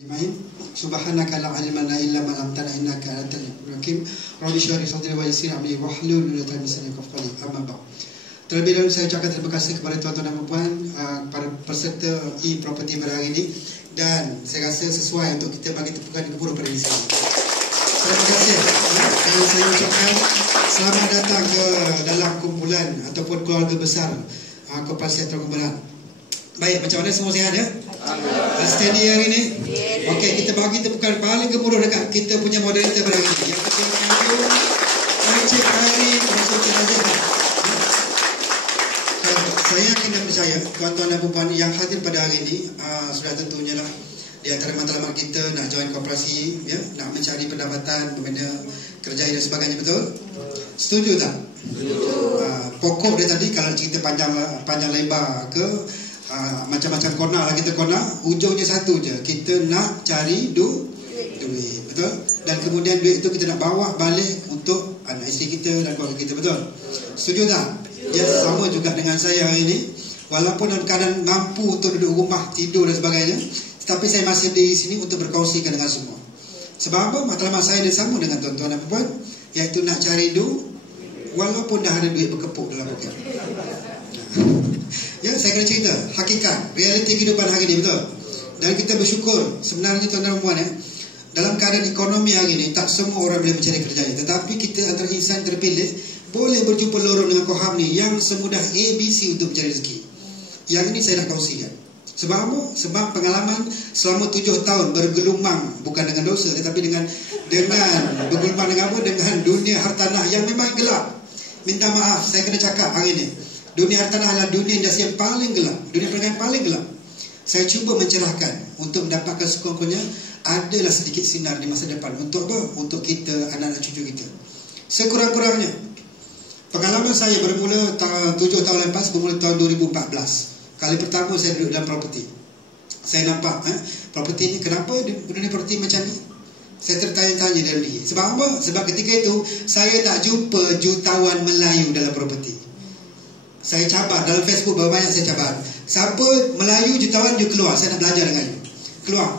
Subhanaka la ilma lana illa ma 'allamtana innaka antal hakim. Rabbi shrah li sadri wa yassir amri wahlul 'uqdatam min lisani yafqahu qawli. Amma ba'd. Terlebih dahulu saya ucapkan terima kasih kepada tuan-tuan dan puan para peserta e-property pada hari ini, dan saya rasa sesuai untuk kita bagi tepukan gemuruh pada di sini. Terima kasih. Dan saya ucapkan selamat datang ke dalam kumpulan ataupun keluarga besar Koperasi Antara Kumpulan. Baik, macam mana semua sihat ya? Steady hari ini? Okey, kita bagi tepukan paling gemuruh dekat kita punya moderator pada hari ini. Yang pertama, Encik Khairi Rasul Azhar. Saya yakin dan percaya tuan-tuan dan puan yang hadir pada hari ini sudah tentunya lah di antara matlamat kita nak join koperasi, ya, nak mencari pendapatan, membina kerjaya dan sebagainya, betul? Setuju tak? Setuju. Pokok dia tadi kalau cerita panjang lebar ke macam-macam kona lah kita kona, ujungnya satu je, kita nak cari duit, betul? Dan kemudian duit itu kita nak bawa balik untuk anak isteri kita dan keluarga kita, betul? Setuju tak? Ya, sama juga dengan saya hari ini. Walaupun dalam keadaan mampu untuk duduk rumah, tidur dan sebagainya, tetapi saya masih di sini untuk berkongsikan dengan semua. Sebab apa? Matlamat saya dia sama dengan tuan-tuan dan puan, iaitu nak cari duit walaupun dah ada duit berkepuk dalam poket. Ya, saya kena cerita hakikat, realiti kehidupan hari ini, betul? Dan kita bersyukur sebenarnya tuan-tuan dan puan, ya, dalam keadaan ekonomi hari ini tak semua orang boleh mencari kerjaya, tetapi kita antara insan terpilih boleh berjumpa lorong dengan Koham ni yang semudah ABC untuk mencari rezeki. Yang ini saya nak kongsikan. Sebab apa? Sebab pengalaman selama 7 tahun bergelumang, bukan dengan dosa, tetapi dengan bergelumang dengan apa? Dengan dunia hartanah yang memang gelap. Minta maaf, saya kena cakap hari ini, dunia hartanah adalah dunia industri yang paling gelap, dunia perniagaan paling gelap. Saya cuba mencerahkan untuk mendapatkan sekurang-kurangnya adalah sedikit sinar di masa depan. Untuk apa? Untuk kita, anak-anak cucu kita. Sekurang-kurangnya pengalaman saya bermula 7 tahun lepas, bermula tahun 2014. Kali pertama saya duduk dalam property. Saya nampak property ni, kenapa dunia property macam ni? Saya tertanya-tanya dalam diri. Sebab apa? Sebab ketika itu saya tak jumpa jutawan Melayu dalam property. Saya cabar dalam Facebook, berapa banyak saya cabar. Siapa Melayu jutawan, you keluar, saya nak belajar dengan you. Keluar.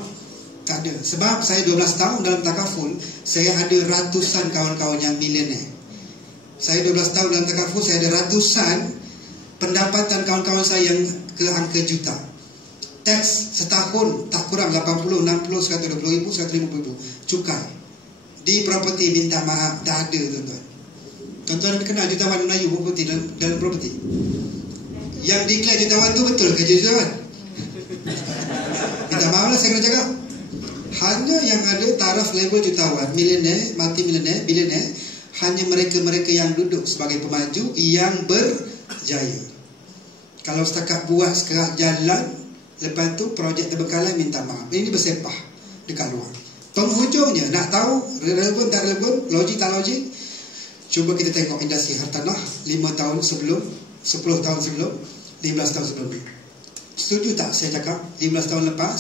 Tak ada. Sebab saya 12 tahun dalam takaful, saya ada ratusan kawan-kawan yang milioner. Saya 12 tahun dalam takaful, saya ada ratusan pendapatan kawan-kawan saya yang ke angka juta. Teks setahun tak kurang 80, 60, 120 ribu, 150 ribu. Cukai. Di property minta maaf, tak ada, tuan-tuan. Tuan-tuan kenal jutawan Melayu property dalam property? Yang declare jutawan tu betul ke jutawan? Minta maaf lah saya kena cakap. Hanya yang ada taraf level jutawan, milioner, multi-milioner, bilioner, hanya mereka-mereka yang duduk sebagai pemaju yang berjaya. Kalau setakat buat sekerak jalan, lepas tu projek terbengkalai, minta maaf. Ini bersepah dekat luar. Penghujungnya, nak tahu relevan tak relevan, logik tak logik, cuba kita tengok industri hartanah 5 tahun sebelum, 10 tahun sebelum, 15 tahun sebelum. Setuju tak saya cakap 15 tahun lepas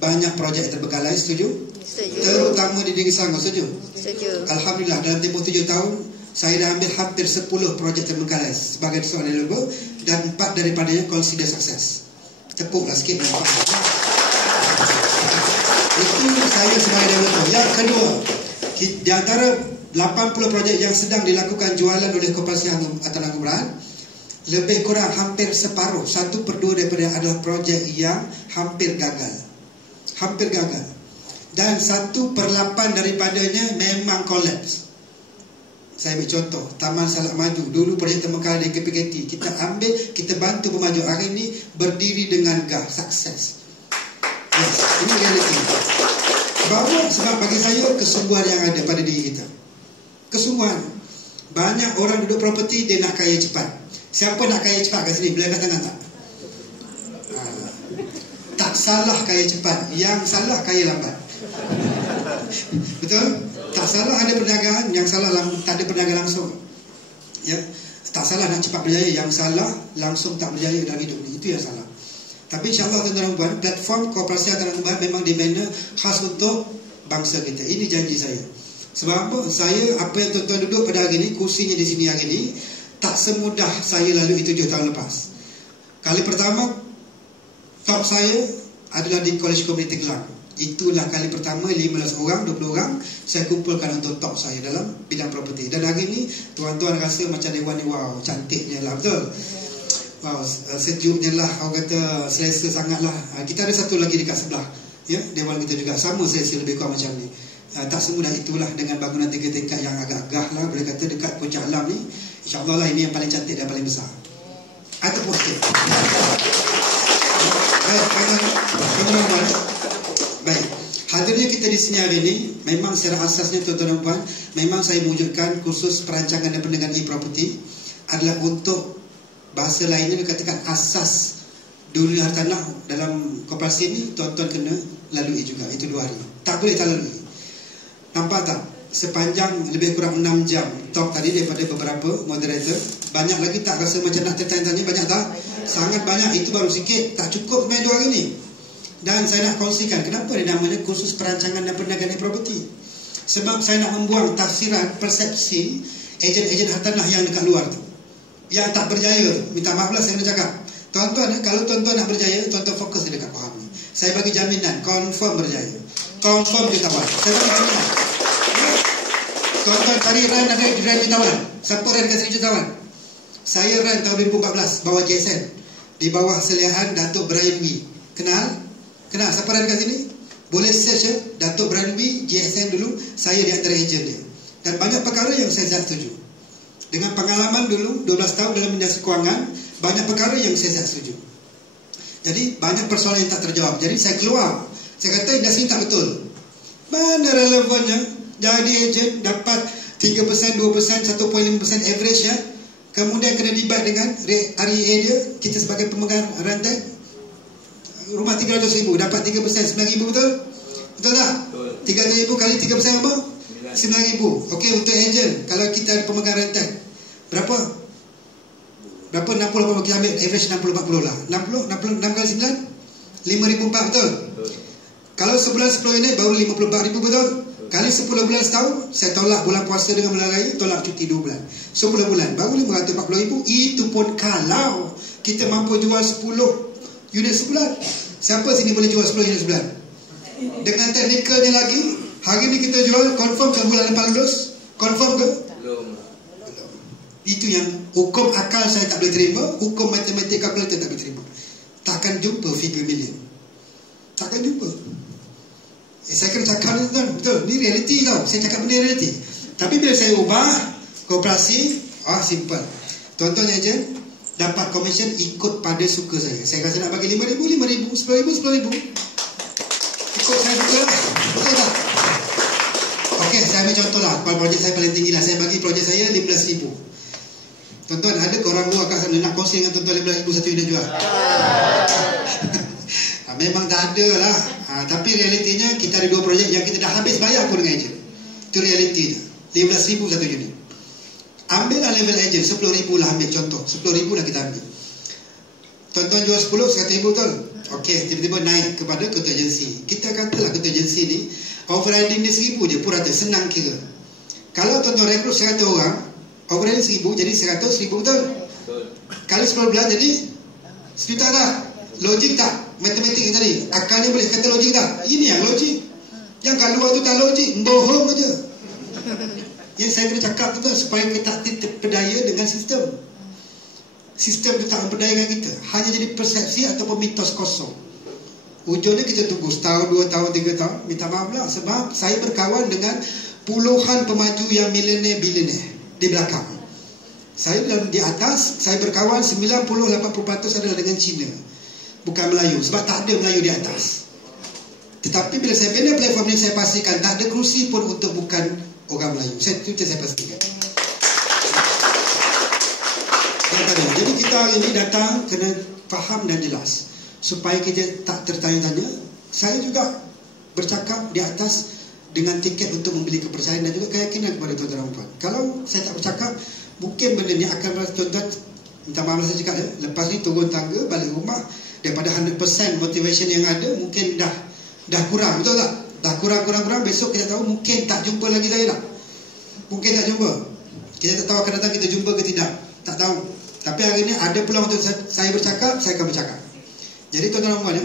banyak projek terbengkalai? Setuju? Setuju. Terutama di Negeri Selangor, setuju? Setuju. Alhamdulillah, dalam tempoh 7 tahun saya dah ambil hampir 10 projek terbengkalai sebagai seorang developer, dan 4 daripadanya consider sukses. Tepuklah sikit. Itu saya sebagai developer. Yang kedua, di antara 80 projek yang sedang dilakukan jualan oleh Koperasi Antara Kumpulan, lebih kurang hampir separuh, 1/2 daripada adalah projek yang hampir gagal. Hampir gagal. Dan 1/8 daripadanya memang collapse. Saya ambil contoh Taman Salak Maju. Dulu projek terbengkalai di KPKT, kita ambil, kita bantu pemaju. Hari ini berdiri dengan gah, sukses. Yes, ini realiti. Sebab bagi saya kesungguhan yang ada pada diri kita. Kesungguhan. Banyak orang duduk property, dia nak kaya cepat. Siapa nak kaya cepat kat sini? Boleh angkat tangan tak? Tak salah kaya cepat, yang salah kaya lambat. Betul? Tak salah ada perniagaan, yang salah tak ada perniagaan langsung. Ya, tak salah nak cepat berjaya, yang salah langsung tak berjaya dalam hidup ni. Itu yang salah. Tapi insya-Allah tuan-tuan dan puan, platform Koperasi Antara Kumpulan memang dibina khas untuk bangsa kita. Ini janji saya. Sebab apa? Saya, apa yang tuan-tuan duduk pada hari ini, kursinya di sini hari ini, tak semudah saya lalui 7 tahun lepas. Kali pertama top saya adalah di College Community Kelang. Itulah kali pertama 15 orang, 20 orang saya kumpulkan untuk talk saya dalam bidang property. Dan hari ni tuan-tuan rasa macam dewan ni, wow, cantiknya lah, betul? Wow, sejuknya lah, orang kata selesa sangat lah. Kita ada satu lagi dekat sebelah, ya, dewan kita juga sama selesa, lebih kurang macam ni. Tak semudah itulah dengan bangunan 3 tingkat yang agak gah lah, boleh kata dekat puncak alam ni. InsyaAllah lah ini yang paling cantik dan paling besar. Ataupun baik, hadirnya kita di sini hari ini memang secara asasnya tuan-tuan dan puan, memang saya mewujudkan kursus perancangan dan pendanaan e-property adalah untuk, bahasa lainnya dikatakan asas dunia hartanah dalam koperasi ini tuan-tuan kena lalui juga. Itu 2 hari, tak boleh tak lalui. Nampak tak? Sepanjang lebih kurang 6 jam talk tadi daripada beberapa moderator. Banyak lagi tak rasa macam nak tertanya-tanya? Banyak tak? Sangat banyak. Itu baru sikit, tak cukup sebenarnya 2 hari ni. Dan saya nak kongsikan kenapa dia namanya kursus perancangan dan pendanaan properti. Sebab saya nak membuang tafsiran persepsi ejen-ejen hartanah yang dekat luar tu, yang tak berjaya tu. Minta maaf lah saya nak cakap, tuan-tuan, kalau tuan-tuan nak berjaya, tuan-tuan fokus dekat Paham ni. Saya bagi jaminan, confirm berjaya, confirm jutawan. Saya bagi jaminan. Tuan-tuan cari run, ada run jutawan. Siapa run dekat sini jutawan? Saya run tahun 2014 bawah JSN, di bawah seliaan Datuk Brian Wee. Kenal? Kenal? Siapa run dekat sini? Boleh search ya, Datuk Brian Wee, JSN dulu. Saya di antara ejen dia. Dan banyak perkara yang saya tak setuju. Dengan pengalaman dulu 12 tahun dalam industri kewangan, banyak perkara yang saya tak setuju. Jadi banyak persoalan yang tak terjawab. Jadi saya keluar, saya kata industri tak betul. Mana relevannya jadi ejen dapat 3%, 2%, 1.5% average ya. Kemudian kena dibat dengan REA dia. Kita sebagai pemegang rantai rumah 300,000 dapat 3%, 9,000, betul? Betul tak? 300,000 kali 3% apa? 9,000. Okey, untuk ejen, kalau kita ada pemegang rantai berapa? Berapa? 60, kita ambil average 60-40 lah. 6 kali 9 5,004, betul? Kalau sebulan 10 ini baru 54,000, betul? Kali 10 bulan setahun, saya tolak bulan puasa dengan bulan raya, tolak cuti 2 bulan. 10 bulan baru 540,000. Itu pun kalau kita mampu jual 10 unit sebulan. Siapa sini boleh jual 10 unit sebulan? Dengan teknikalnya lagi, hari ni kita jual, confirm ke bulan depan lulus? Confirm ke? Belum. Itu yang hukum akal saya tak boleh terima, hukum matematik kalkulator tak boleh terima. Takkan jumpa figure million. Takkan jumpa. Saya kena cakap ni, betul, ni realiti tau. Saya cakap benda realiti. Tapi bila saya ubah koperasi, simple. Tuan-tuan ejen dapat komisen ikut pada suka saya. Saya rasa nak bagi 5,000, 5,000, 10,000, 10,000. Ikut saya suka lah. Betul tak? Okey, saya ambil contoh lah. Kalau projek saya paling tinggi lah, saya bagi projek saya 15,000. Tuan-tuan, ada ke orang luar kat sana nak kongsi dengan tuan-tuan 15,000 satu unit jual? Memang tak ada lah. Tapi realitinya kita ada 2 projek yang kita dah habis bayar pun dengan ejen. Itu realitinya. 15,000 satu unit. Ambil lah level ejen, 10,000 lah ambil contoh. 10,000 lah kita ambil. Tuan-tuan jual 10, 100,000, betul? Okey, tiba-tiba naik kepada ketua agensi. Kita katalah ketua agensi ni overriding dia 1,000 je, pun ada, senang kira. Kalau tuan-tuan rekrut 100 orang, overriding 1,000 jadi 100,000, betul? Kali 10 bulan jadi 1,000 tak? Logik tak? Matematik yang tadi, akalnya boleh kata logik tak? Ini yang logik. Yang kat luar tu tak logik, bohong aja. Yang saya kena cakap tu supaya kita tak terpedaya dengan sistem. Sistem tu tak memperdayakan kita. Hanya jadi persepsi ataupun mitos kosong. Ujungnya kita tunggu setahun, 2 tahun, 3 tahun. Minta maaf lah sebab saya berkawan dengan puluhan pemaju yang milioner-bilioner di belakang. Saya dalam di atas, saya berkawan 90-80% adalah dengan Cina, bukan Melayu. Sebab tak ada Melayu di atas. Tetapi bila saya bina platform ni, saya pastikan tak ada kerusi pun untuk bukan orang Melayu. Saya pastikan. Jadi kita hari ini datang kena faham dan jelas supaya kita tak tertanya-tanya. Saya juga bercakap di atas dengan tiket untuk membeli kepercayaan dan juga keyakinan kepada tuan-tuan dan puan. Kalau saya tak bercakap, mungkin benda ni akan tuan-tuan, minta maaf saya cakap ya, lepas ni turun tangga balik rumah, daripada 100% motivation yang ada, mungkin dah kurang, betul tak? Dah kurang, besok kita tahu mungkin tak jumpa lagi saya dah. Mungkin tak jumpa. Kita tak tahu akan datang kita jumpa ke tidak. Tak tahu. Tapi hari ini ada peluang untuk saya bercakap, saya akan bercakap. Jadi tuan-tuan dan puan ya,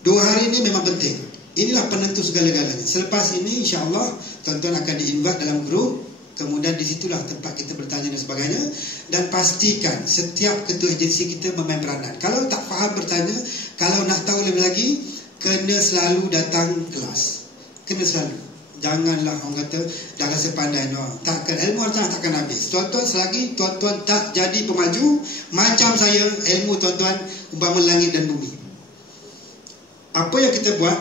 2 hari ini memang penting. Inilah penentu segala-galanya. Selepas ini insya-Allah tuan-tuan akan di-invite dalam grup. Kemudian di situlah tempat kita bertanya dan sebagainya. Dan pastikan setiap ketua agensi kita memain peranan. Kalau tak faham bertanya, kalau nak tahu lebih lagi, kena selalu datang kelas. Kena selalu. Janganlah orang kata dah rasa pandai, no. Takkan ilmu takkan habis. Tuan-tuan, selagi tuan-tuan tak jadi pemaju macam saya, ilmu tuan-tuan umpama langit dan bumi. Apa yang kita buat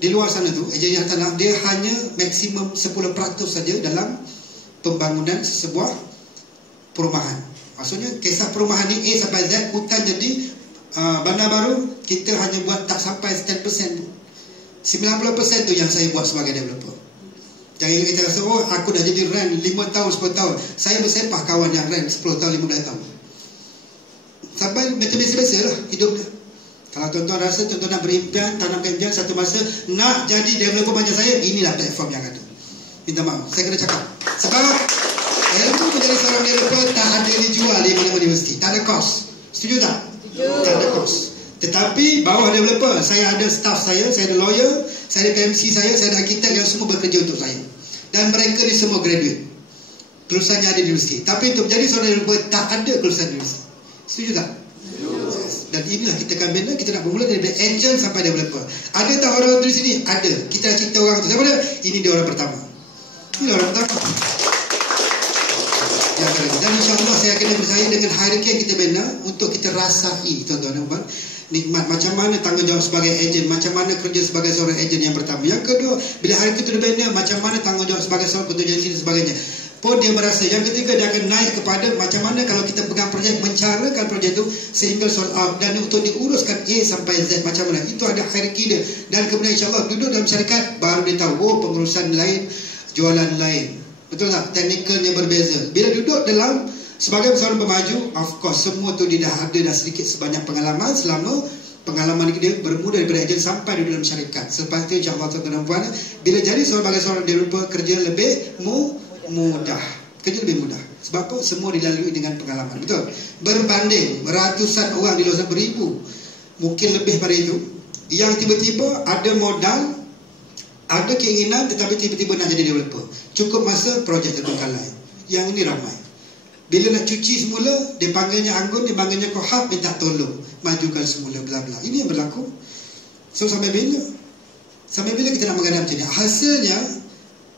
di luar sana tu, agensi hartanah, dia hanya maksimum 10% saja dalam pembangunan sebuah perumahan. Maksudnya kisah perumahan ni A sampai Z, hutan jadi bandar baru, kita hanya buat tak sampai 10%. 90% tu yang saya buat sebagai developer. Jangan kita rasa, oh aku dah jadi rent 5 tahun, 10 tahun. Saya bersepah kawan yang rent 10 tahun, 15 tahun. Sampai macam biasa-biasa lah hidupnya. Kalau tuan-tuan rasa tuan-tuan nak berimpian, tanamkan impian satu masa nak jadi developer macam saya, inilah platform yang ada. Minta maaf, saya kena cakap. Sebab ilmu menjadi seorang developer tak ada dijual di mana-mana universiti. Tak ada kos. Setuju tak? Setuju. Tak ada kos. Tetapi bawah developer, saya ada staff saya ada lawyer, saya ada PMC saya ada arkitek yang semua bekerja untuk saya. Dan mereka ni semua graduate. Kelulusannya ada di universiti. Tapi untuk menjadi seorang developer tak ada kelulusan di universiti. Setuju tak? Dan inilah kita akan bina. Kita nak bermula dari agent sampai developer. Ada tak orang di sini? Ada. Kita dah cipta orang tu. Siapa dia? Ini dia orang pertama. Ini orang pertama. Dan insyaAllah saya akan percaya dengan hierarki yang kita bina untuk kita rasai, tuan-tuan dan puan, nikmat macam mana tanggungjawab sebagai ejen, macam mana kerja sebagai seorang ejen yang pertama. Yang kedua, bila hierarki itu dibina, macam mana tanggungjawab sebagai seorang ketua agensi dan sebagainya. Pun dia merasa. Yang ketiga, dia akan naik kepada macam mana kalau kita pegang projek, mencarakan projek itu sehingga sold out, dan untuk diuruskan A sampai Z macam mana. Itu ada hierarki dia. Dan kemudian insyaAllah duduk dalam syarikat, baru dia tahu, oh pengurusan lain, jualan lain. Betul tak? Teknikalnya berbeza. Bila duduk dalam sebagai seorang pemaju, of course semua tu dia dah ada dah sedikit sebanyak pengalaman. Selama pengalaman dia bermula daripada ejen sampai di dalam syarikat. Selepas itu insyaAllah tuan-tuan dan puan, bila jadi sebagai seorang developer, kerja lebih mudah. Kerja lebih mudah. Sebab apa? Semua dilalui dengan pengalaman. Betul? Berbanding ratusan orang di luar sana, beribu, mungkin lebih pada itu, yang tiba-tiba ada modal, ada keinginan tetapi tiba-tiba nak jadi developer. Cukup masa projek tertukar lain. Yang ini ramai. Bila nak cuci semula, dia panggilnya Anggun, dia panggilnya Kohab, minta tolong majukan semula, bla bla. Ini yang berlaku. So sampai bila? Sampai bila kita nak menggadap macam ni? Hasilnya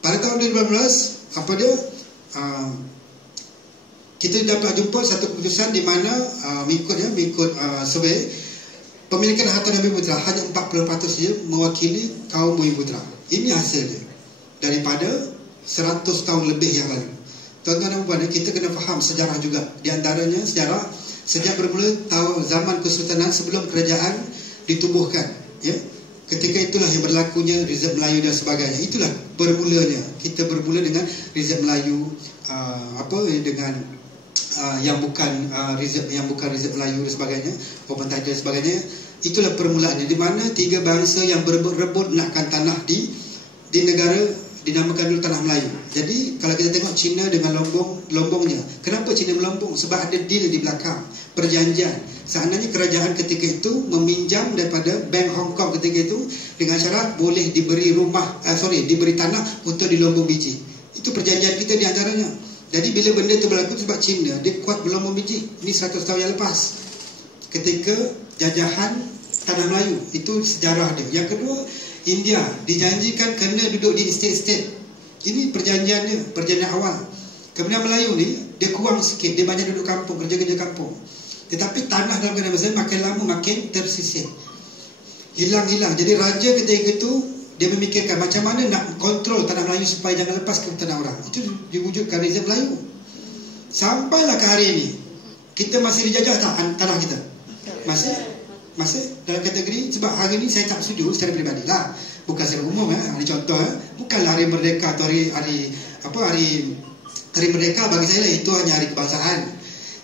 pada tahun 2018, apa dia? Kita dapat jumpa satu keputusan di mana mengikut survey, pemilikan harta Bumi Putra hanya 40% saja mewakili kaum Bumi Putra. Ini hasil dia daripada 100 tahun lebih yang lalu. Tuan-tuan dan puan, kita kena faham sejarah juga. Di antaranya sejarah sejak bermula tahun zaman Kesultanan sebelum kerajaan ditubuhkan, ya. Ketika itulah yang berlakunya Rizab Melayu dan sebagainya. Itulah bermulanya. Kita bermula dengan Rizab Melayu, dengan yang bukan Rizab Melayu dan sebagainya, Open Title dan sebagainya. Itulah permulaannya, di mana tiga bangsa yang berebut nakkan tanah di negara dinamakan dulu Tanah Melayu. Jadi kalau kita tengok China dengan lombongnya. Kenapa China melombong? Sebab ada deal di belakang, perjanjian. Seandainya kerajaan ketika itu meminjam daripada Bank Hong Kong ketika itu dengan syarat boleh diberi diberi tanah untuk dilombong biji. Itu perjanjian kita di antaranya. Jadi bila benda itu berlaku sebab China dia kuat berlombong biji. Ini 100 tahun yang lepas. Ketika jajahan Tanah Melayu, itu sejarah dia. Yang kedua, India dijanjikan kena duduk di state-state. Ini perjanjiannya, perjanjian awal. Kemudian Melayu ni dia kurang sikit, dia banyak duduk kampung, kerja-kerja kampung. Tetapi tanah dalam keadaan besar makin lama makin tersisih, hilang-hilang. Jadi raja ketika itu dia memikirkan macam mana nak kontrol tanah Melayu supaya jangan lepas ke tanah orang. Itu diwujudkan Rizab Melayu. Sampailah ke hari ini, kita masih dijajah tak tanah kita? Masih dalam kategori. Sebab hari ini saya tak setuju secara peribadi lah, bukan secara umum ya. Ini contoh bukanlah hari merdeka atau hari merdeka bagi saya lah, itu hanya hari kebangsaan.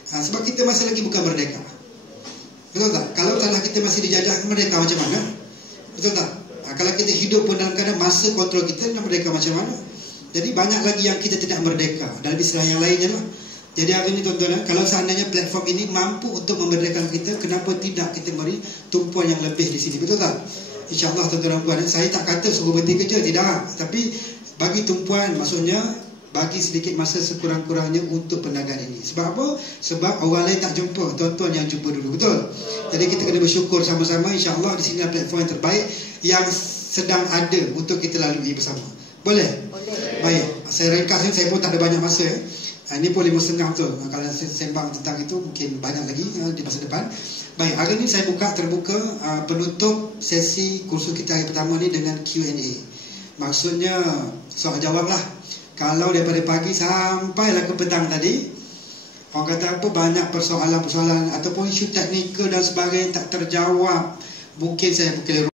Sebab kita masih lagi bukan merdeka. Betul tak? Kalau tanah kita masih dijajah, merdeka macam mana? Betul tak? Kalau kita hidup pun dalam keadaan masa kontrol kita, nak merdeka macam mana? Jadi banyak lagi yang kita tidak merdeka. Dalam istilah yang lainnya lah. Jadi hari ini tuan-tuan, kalau seandainya platform ini mampu untuk memerdekakan kita, kenapa tidak kita beri tumpuan yang lebih di sini? Betul tak? InsyaAllah tuan-tuan dan puan, saya tak kata suruh berhenti kerja, tidak. Tapi bagi tumpuan, maksudnya bagi sedikit masa sekurang-kurangnya untuk perniagaan ini. Sebab apa? Sebab orang lain tak jumpa, tuan-tuan yang jumpa dulu, betul? Jadi kita kena bersyukur sama-sama. InsyaAllah di sini adalah platform yang terbaik yang sedang ada untuk kita lalui bersama. Boleh? Boleh. Baik, saya ringkas ni, saya pun tak ada banyak masa. Ini pun 5.30 tu. Kalau saya sembang tentang itu mungkin banyak lagi di masa depan. Baik, hari ini saya terbuka penutup sesi kursus kita hari pertama ni dengan Q&A. Maksudnya soal jawab lah. Kalau daripada pagi sampailah ke petang tadi, orang kata apa, banyak persoalan-persoalan ataupun isu teknikal dan sebagainya tak terjawab, mungkin saya berkeliru.